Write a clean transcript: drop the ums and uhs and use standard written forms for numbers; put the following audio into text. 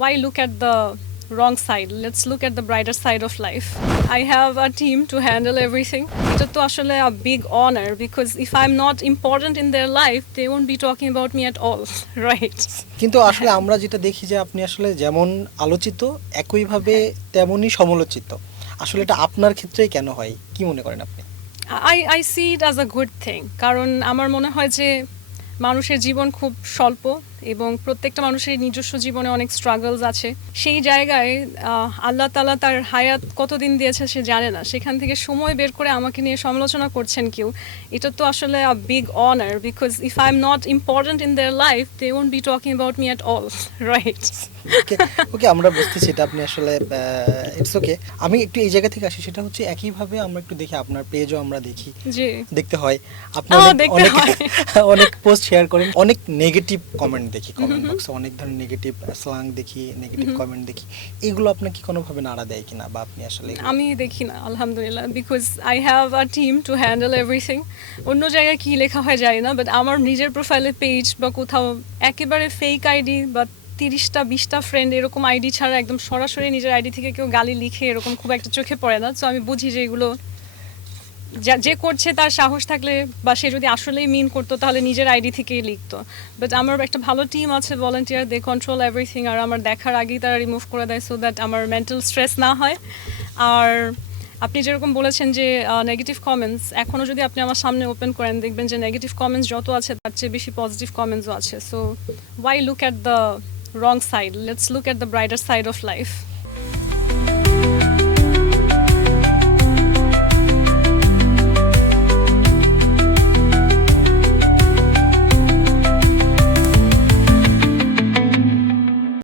why look at the wrong side? Let's look at the brighter side of life. I have a team to handle everything. এটা তো আসলে a big honor because if I'm not important in their life, they won't be talking about me at all, right? কিন্তু আসলে আমরা যেটা দেখি যে আপনি আসলে যেমন আলোচিত একইভাবে তেমনই সমালোচিত। আসলে এটা আপনার ক্ষেত্রেই কেন হয়? কি মনে করেন আপনি? I see it as a good thing কারণ আমার মনে হয় যে মানুষের জীবন খুব স্বল্প এবং প্রত্যেকটা মানুষের নিজস্ব জীবনে অনেক স্ট্রাগলস আছে সেই জায়গায় আল্লাহ তাআলা তার হায়াত কতদিন দিয়েছে সে জানে না সেখান থেকে সময় বের করে আমাকে নিয়ে সমালোচনা করছেন কেউ এটা তো আসলে a big honor because if I'm not important in their life they won't be talking about me at all right ওকে, ওকে আমরা বুঝতেছি এটা আপনি আসলে ইটস ওকে। আমি একটু এই জায়গা থেকে আসি, সেটা হচ্ছে একইভাবে আমরা একটু দেখি আপনার পেজও আমরা দেখি, জি দেখতে হয় আপনি দেখতে অনেক হয়। অনেক পোস্ট শেয়ার করেন, অনেক নেগেটিভ কমেন্ট দেখি, কমেন্ট বক্সে অনেক ধরনের নেগেটিভ স্ল্যাং দেখি, নেগেটিভ কমেন্ট দেখি, এগুলো আপনাকে কোনোভাবে নাড়া দেয় কিনা বা আপনি আসলে আমি দেখি না আলহামদুলিল্লাহ because I have a team to handle everything অন্য জায়গায় কী লেখা হয় জানি না বাট আমার নিজের প্রোফাইলে পেজ বা কোথাও একেবারে ফেক আইডি বা 30টা 20টা ফ্রেন্ড এরকম আইডি ছাড়া একদম সরাসরি নিজের আইডি থেকে কেউ গালি লিখে এরকম খুব একটা চোখে পড়ে না সো আমি বুঝি যে এগুলো যে করছে তার সাহস থাকলে বা সে যদি আসলেই মিন করতো তাহলে নিজের আইডি থেকেই লিখতো বাট আমার একটা ভালো টিম আছে ভলান্টিয়ার দে কন্ট্রোল এভরিথিং আর আমার দেখার আগেই তারা রিমুভ করে দেয় সো দ্যাট আমার মেন্টাল স্ট্রেস না হয় আর আপনি যেরকম বলেছেন যে নেগেটিভ কমেন্টস এখনও যদি আপনি আমার সামনে ওপেন করেন দেখবেন যে নেগেটিভ কমেন্টস যত আছে তার চেয়ে বেশি পজিটিভ কমেন্টসও আছে so why look at the wrong side let's look at the brighter side of life